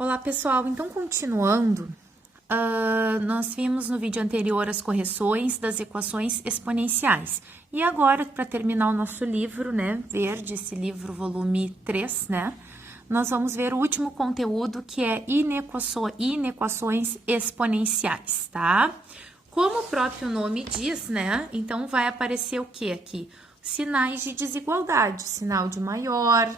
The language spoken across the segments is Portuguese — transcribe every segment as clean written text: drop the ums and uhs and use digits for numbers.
Olá, pessoal. Então, continuando, nós vimos no vídeo anterior as correções das equações exponenciais. E agora, para terminar o nosso livro, né, verde, esse livro volume 3, né, nós vamos ver o último conteúdo, que é inequações exponenciais, tá? Como o próprio nome diz, né, então vai aparecer o que aqui? Sinais de desigualdade, sinal de maior,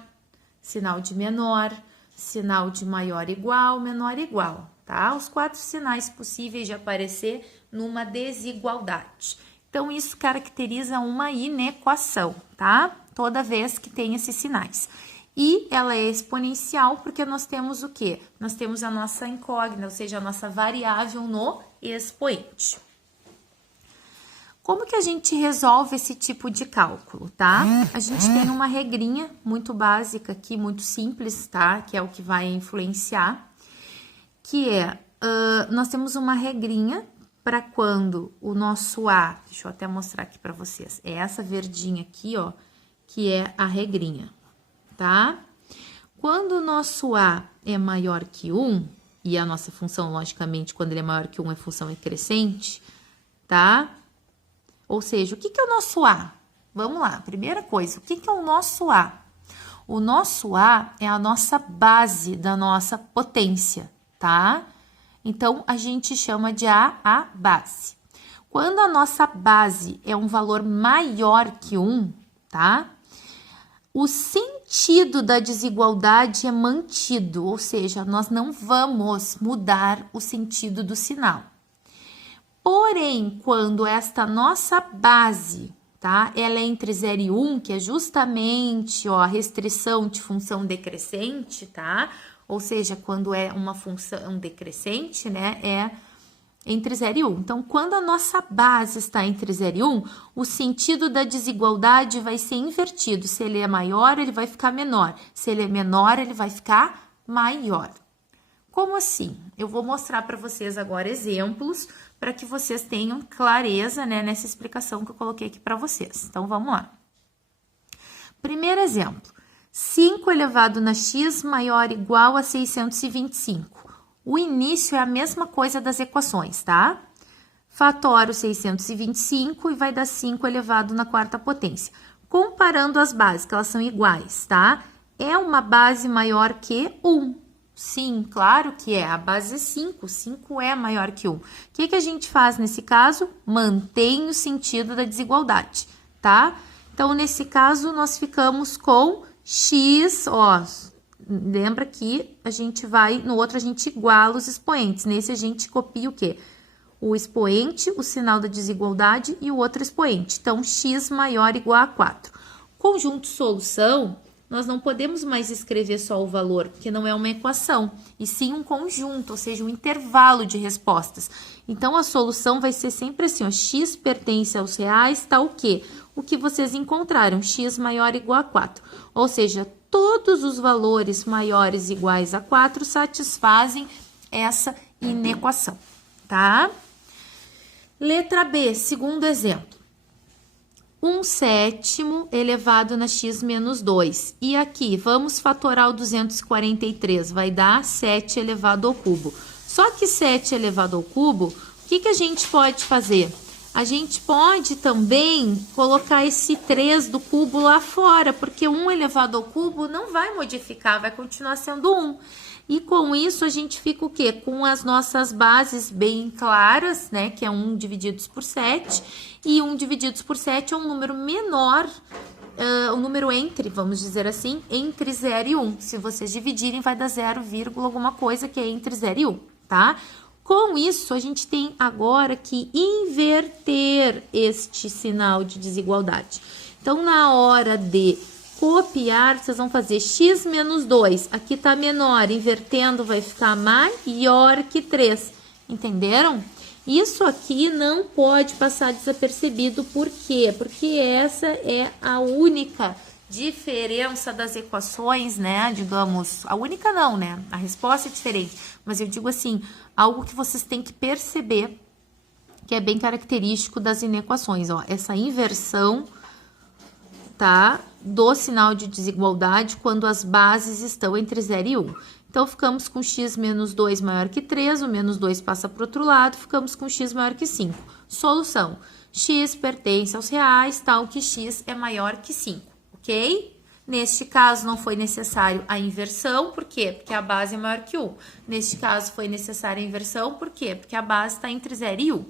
sinal de menor, sinal de maior igual, menor igual, tá? Os 4 sinais possíveis de aparecer numa desigualdade. Então, isso caracteriza uma inequação, tá? Toda vez que tem esses sinais. E ela é exponencial porque nós temos o quê? Nós temos a nossa incógnita, ou seja, a nossa variável no expoente. Como que a gente resolve esse tipo de cálculo, tá? A gente tem uma regrinha muito básica aqui, muito simples, tá? Que é o que vai influenciar, que é, nós temos uma regrinha para quando o nosso A, deixa eu até mostrar aqui para vocês, é essa verdinha aqui, ó, que é a regrinha, tá? Quando o nosso A é maior que 1, e a nossa função, logicamente, quando ele é maior que 1, é função crescente, tá? Ou seja, o que é o nosso A? Vamos lá, primeira coisa, o que é o nosso A? O nosso A é a nossa base da nossa potência, tá? Então, a gente chama de A base. Quando a nossa base é um valor maior que 1, tá? O sentido da desigualdade é mantido, ou seja, nós não vamos mudar o sentido do sinal. Porém, quando esta nossa base, tá? Ela é entre 0 e 1, que é justamente, ó, a restrição de função decrescente, tá? Ou seja, quando é uma função decrescente, né? É entre 0 e 1. Então, quando a nossa base está entre 0 e 1, o sentido da desigualdade vai ser invertido. Se ele é maior, ele vai ficar menor. Se ele é menor, ele vai ficar maior. Como assim? Eu vou mostrar para vocês agora exemplos para que vocês tenham clareza, né, nessa explicação que eu coloquei aqui para vocês. Então, vamos lá. Primeiro exemplo. 5 elevado na x maior ou igual a 625. O início é a mesma coisa das equações, tá? Fatora o 625 e vai dar 5 elevado na quarta potência. Comparando as bases, que elas são iguais, tá? É uma base maior que 1. Sim, claro que é. A base é 5. 5 é maior que 1. O que a gente faz nesse caso? Mantém o sentido da desigualdade, tá? Então, nesse caso, nós ficamos com x, ó. Lembra que a gente vai, no outro a gente iguala os expoentes. Nesse a gente copia o quê? O expoente, o sinal da desigualdade e o outro expoente. Então, x maior ou igual a 4. Conjunto solução, nós não podemos mais escrever só o valor, porque não é uma equação, e sim um conjunto, ou seja, um intervalo de respostas. Então, a solução vai ser sempre assim, ó, x pertence aos reais, tá o quê? O que vocês encontraram, x maior ou igual a 4. Ou seja, todos os valores maiores ou iguais a 4 satisfazem essa inequação, tá? Letra B, segundo exemplo. 1/7 elevado na x menos 2. E aqui, vamos fatorar o 243, vai dar 7 elevado ao cubo. Só que 7 elevado ao cubo, o que a gente pode fazer? A gente pode também colocar esse 3 do cubo lá fora, porque 1 elevado ao cubo não vai modificar, vai continuar sendo 1. E com isso a gente fica o quê? Com as nossas bases bem claras, né? Que é 1 divididos por 7. E 1 divididos por 7 é um número menor, um número entre, vamos dizer assim, entre 0 e 1. Se vocês dividirem, vai dar 0, alguma coisa que é entre 0 e 1, tá? Com isso, a gente tem agora que inverter este sinal de desigualdade. Então, na hora de copiar, vocês vão fazer x menos 2. Aqui tá menor, invertendo vai ficar maior que 3. Entenderam? Isso aqui não pode passar desapercebido. Por quê? Porque essa é a única diferença das equações, né? Digamos, a única não, né? A resposta é diferente. Mas eu digo assim, algo que vocês têm que perceber, que é bem característico das inequações, ó. Essa inversão, tá? Do sinal de desigualdade quando as bases estão entre 0 e 1. Então, ficamos com x menos 2 maior que 3, o menos 2 passa para o outro lado, ficamos com x maior que 5. Solução: x pertence aos reais, tal que x é maior que 5, ok? Neste caso, não foi necessário a inversão, por quê? Porque a base é maior que 1. Neste caso, foi necessária a inversão, por quê? Porque a base está entre 0 e 1.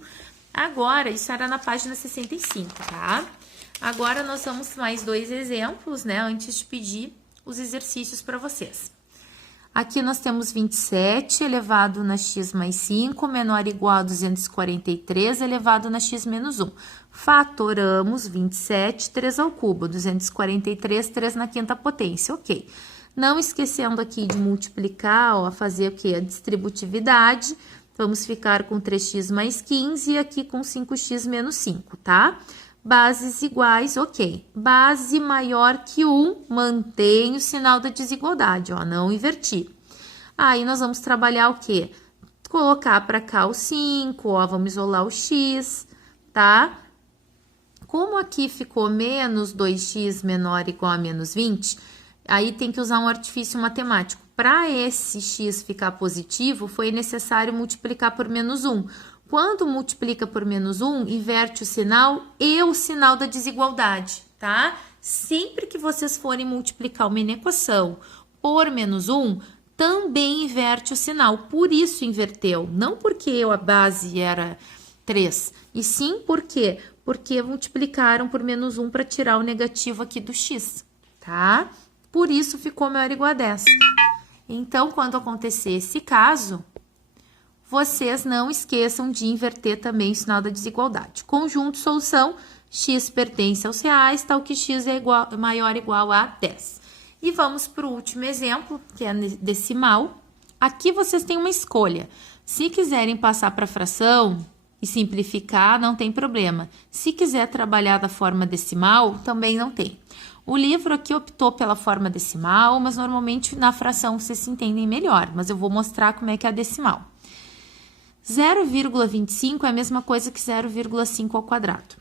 Agora, isso era na página 65, tá? Agora, nós vamos mais 2 exemplos, né? Antes de pedir os exercícios para vocês. Aqui nós temos 27 elevado na x mais 5, menor ou igual a 243 elevado na x menos 1. Fatoramos 27, 3 ao cubo, 243, 3 na quinta potência, ok. Não esquecendo aqui de multiplicar, ó, fazer o quê? A distributividade. Vamos ficar com 3x mais 15 e aqui com 5x menos 5, tá? Bases iguais, ok. Base maior que 1, mantém o sinal da desigualdade, ó, não inverti. Aí, nós vamos trabalhar o quê? Colocar para cá o 5, ó, vamos isolar o x, tá? Como aqui ficou menos 2x menor ou igual a menos 20, aí tem que usar um artifício matemático. Para esse x ficar positivo, foi necessário multiplicar por menos 1. Quando multiplica por menos 1, inverte o sinal e o sinal da desigualdade, tá? Sempre que vocês forem multiplicar uma equação por menos 1, também inverte o sinal. Por isso inverteu, não porque a base era 3, e sim porque multiplicaram por menos 1 para tirar o negativo aqui do x, tá? Por isso ficou maior ou igual a 10. Então, quando acontecer esse caso, vocês não esqueçam de inverter também o sinal da desigualdade. Conjunto, solução, x pertence aos reais, tal que x é maior ou igual a 10. E vamos para o último exemplo, que é decimal. Aqui vocês têm uma escolha. Se quiserem passar para fração e simplificar, não tem problema. Se quiser trabalhar da forma decimal, também não tem. O livro aqui optou pela forma decimal, mas normalmente na fração vocês se entendem melhor. Mas eu vou mostrar como é que é a decimal. 0,25 é a mesma coisa que 0,5 ao quadrado.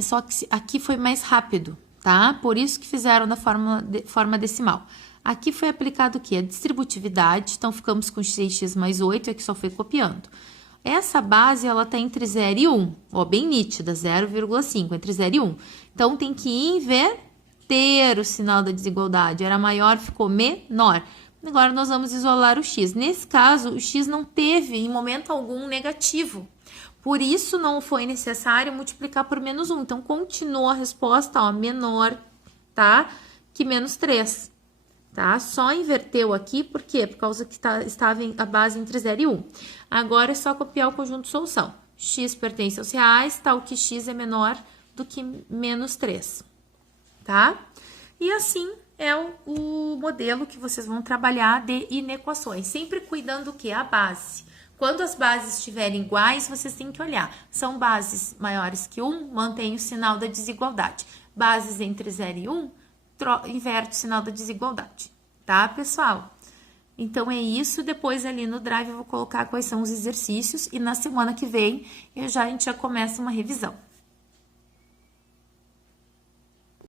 Só que aqui foi mais rápido, tá? Por isso que fizeram da forma decimal. Aqui foi aplicado o quê? A distributividade, então ficamos com 6x mais 8, aqui só foi copiando. Essa base, ela tá entre 0 e 1, ó, bem nítida, 0,5, entre 0 e 1. Então, tem que inverter o sinal da desigualdade. Era maior, ficou menor. Agora, nós vamos isolar o x. Nesse caso, o x não teve, em momento algum, negativo. Por isso, não foi necessário multiplicar por menos 1. Então, continua a resposta, ó, menor, tá? Que menos 3, tá? Só inverteu aqui, por quê? Por causa que estava a base entre 0 e 1. Agora, é só copiar o conjunto de solução. X pertence aos reais, tal que x é menor do que menos 3, tá? E assim é o modelo que vocês vão trabalhar de inequações, sempre cuidando o que? A base. Quando as bases estiverem iguais, vocês têm que olhar. São bases maiores que 1, mantém o sinal da desigualdade. Bases entre 0 e 1, inverte o sinal da desigualdade. Tá, pessoal? Então, é isso. Depois, ali no Drive, eu vou colocar quais são os exercícios. E na semana que vem, a gente já começa uma revisão.